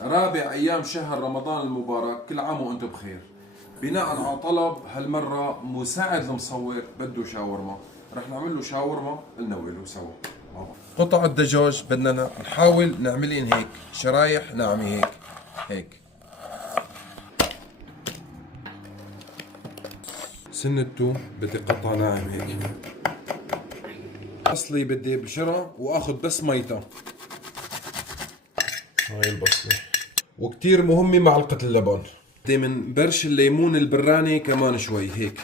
رابع أيام شهر رمضان المبارك، كل عام وأنتم بخير. بناء على طلب هالمرة مساعد المصور بده شاورما، رح نعمل له شاورما ننوله سوا. قطع الدجاج بدنا نحاول نعملين هيك شرايح ناعمة هيك. سن التوم بدي قطع ناعم هيك. اصلي بدي بشرها واخذ بس ميتها. هاي البصلة. وكتير مهمة معلقة اللبن. بدي من برش الليمون البراني كمان شوي هيك.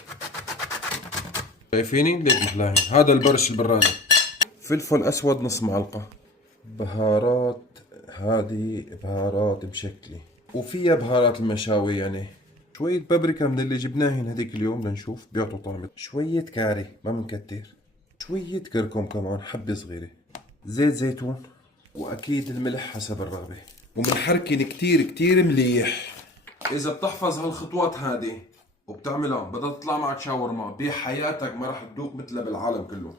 شايفيني؟ ليك محلاهم. هذا البرش البراني. فلفل اسود نص معلقة. بهارات، هذه بهارات مشكلة وفيها بهارات المشاوي يعني. شوية بابريكا من اللي جبناهن هذيك اليوم لنشوف بيعطوا طعم. شوية كاري ما بنكتر. شوية كركم كمان حبة صغيرة. زيت زيتون، واكيد الملح حسب الرغبة. ومنحركن كتير كتير مليح. اذا بتحفظ هالخطوات هذه وبتعملها بدها تطلع معك شاورما بحياتك ما راح تذوق مثلها بالعالم كله.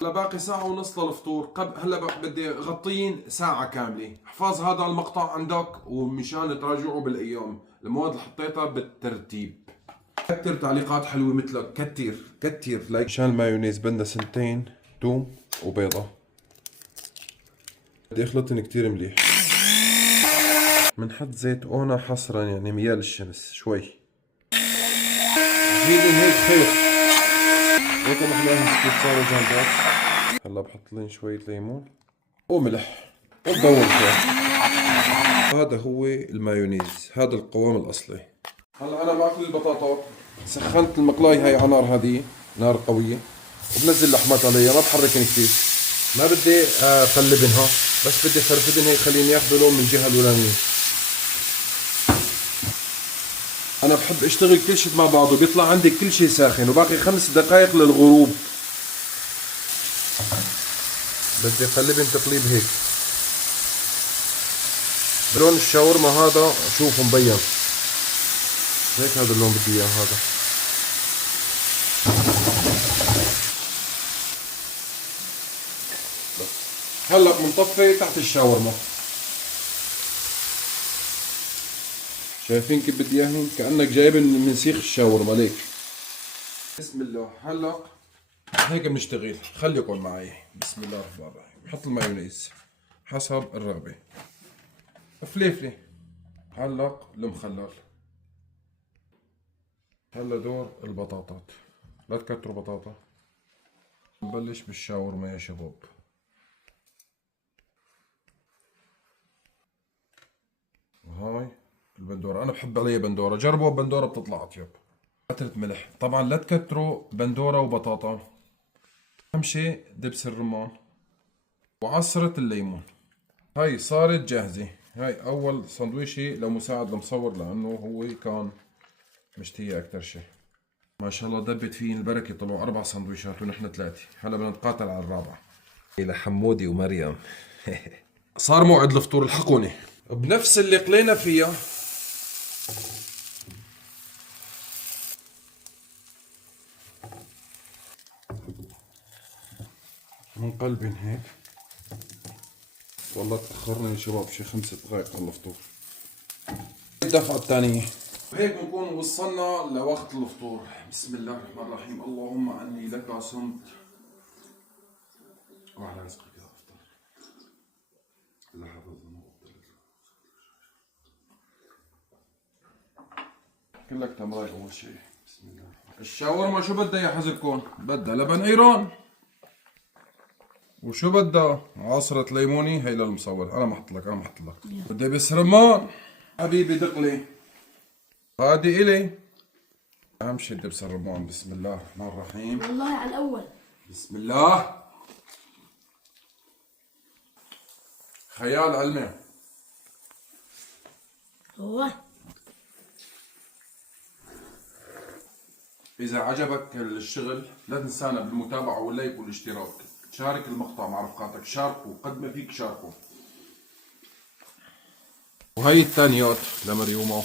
هلا باقي ساعة ونص للفطور. هلا بدي غطين ساعة كاملة. احفظ هذا المقطع عندك ومشان تراجعه بالايام. المواد اللي حطيتها بالترتيب. كتر تعليقات حلوة مثلك، كتر لايك. مشان المايونيز بدنا سنتين توم وبيضة. بدي اخلطن كتير مليح. منحط زيت اونا حصرا يعني ميال الشمس شوي. جيلن هيك خيط. هيك محلاهم كيف صاروا جنبات. هلا بحط لهم شوية ليمون وملح وبدور شوي. هذا هو المايونيز، هذا القوام الاصلي. هلا انا باكل البطاطا. سخنت المقلاي هاي على نار هذه، نار قوية، وبنزل لحمات عليها. ما بحركن كثير، ما بدي اقلبنها، بس بدي فرفدن هيك خليني ياخذوا لون من الجهة الأولانية. أنا بحب أشتغل كل شيء مع بعضه، بيطلع عندي كل شيء ساخن، وباقي 5 دقائق للغروب. بدي أقلبن تقليب هيك. لون الشاورما هذا شوفه مبين هيك، هذا اللون بدي إياه هذا. هلا بنطفي تحت الشاورما. شايفين كيف بدي اياهن؟ كأنك جايبن من سيخ الشاورما ليك. بسم الله. هلا هيك بنشتغل، خليكم معي. بسم الله الرحمن الرحيم. بحط المايونيز حسب الرغبة. فليفلة. علق المخلل. هلا دور البطاطات. لا تكتروا بطاطا. نبلش بالشاورما يا شباب. وهاي البندورة. أنا بحب عليها بندورة، جربوا بندورة بتطلع أطيب. قطرة ملح. طبعا لا تكتروا بندورة وبطاطا. أهم شيء دبس الرمان وعصرة الليمون. هاي صارت جاهزة. هاي أول سندويشة لمساعد المصور لأنه هو كان مشتهي أكتر شيء. ما شاء الله دبت فيه البركة، طلعوا 4 سندويشات ونحن 3. هلا بدنا نتقاتل على الرابعة. إلى حمودي ومريم. صار موعد الفطور، الحقوني. بنفس اللي قلينا فيها منقلبين هيك. والله تأخرنا يا شباب شي 5 دقائق على الفطور. الدفعة الثانية. وهيك بنكون وصلنا لوقت الفطور. بسم الله الرحمن الرحيم. اللهم أني لك صمت وعلى رزقك أفطر. إذا حفظنا كلك تمراي أول شيء. بسم الله. الشاورما شو بدها يا حزبكم؟ بدها لبن ايران. وشو بدها؟ عصرة ليموني. هي للمصور. انا ما حط لك. بدي بس رمان. حبيبي دقلي. هادي الي. اهم شيء دبس الرمان. بسم الله الرحمن الرحيم. والله على الاول. بسم الله. خيال علمي. والله إذا عجبك الشغل لا تنسانا بالمتابعة واللايك والاشتراك. شارك المقطع مع رفقاتك. شاركوا قد ما فيك شاركوا. وهي الثانيات لمريومة.